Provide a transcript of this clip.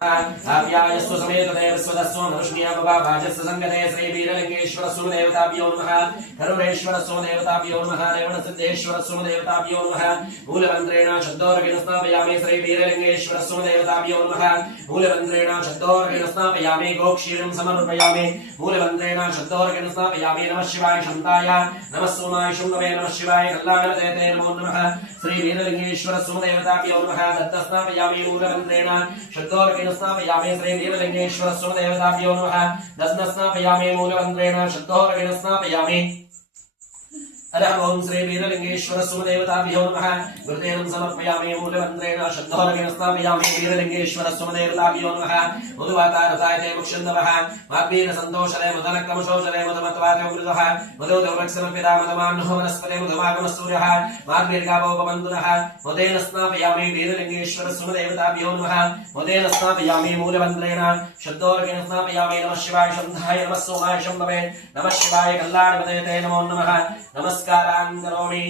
आप्यायस्व समेत देवस्वदस्व मनुष्ण्यापभाजस्य संगते श्री वीरलिंगेश्वर सुदेवताभ्यो नमः करुणेश्वर सुदेवताभ्यो नमः रेवणसिद्धेश्वर सुदेवताभ्यो नमः मूलमन्त्रेण शब्दोर्गेण स्नापयामि श्री वीरलिंगेश्वर सुदेवताभ्यो नमः मूलमन्त्रेण शब्दोर्गेण स्नापयामि गोक्षीरं समर्पयामि मूलमन्त्रेण शब्दोर्गेण स्नापयामि नमः शिवाय शान्ताय नमः सोमाय शुंभवे नमः शिवाय कल्याणदेते नमो नमः श्री वीरलिंगेश्वर सुदेवताभ्यो नमः दत्तस्नापयामि मूलमन्त्रेण शब्दोर्गेण स्नापयामि श्री वीरलिंगेश्वर सुदेवताभ्यो नमः दस्नस्नापयामि मूलमन्त्रेण शब्दोर्गेण स्नापयामि ओम श्री वीरलिंगेश्वर सुदेवताभ्यो नमः गुरुदेवं समर्पयामि मूलमन्त्रेण शब्दोर्गेण स्नापयामि वीरलिंगेश्वर सुदेवताभ्यो नमः मधुवातारतायते मुक्षन्दवः वाग्वीर सन्तोषरे मदनक्रमशोषरे मधुमत्वाते मृदः मधुदेवरक्षणपिता मधुमान्नः वनस्पते मधुमागमसूर्यः मार्गीर्गावोपबन्धुनः मदेन स्नापयामि वीरलिंगेश्वर सुदेवताभ्यो नमः मदेन स्नापयामि मूलमन्त्रेण शब्दोर्गेण स्नापयामि नमः शिवाय शन्धाय नमः सोमाय शम्भवे नमः शिवाय कल्याणपदये नमो नमः नमस्कारान् करोमि।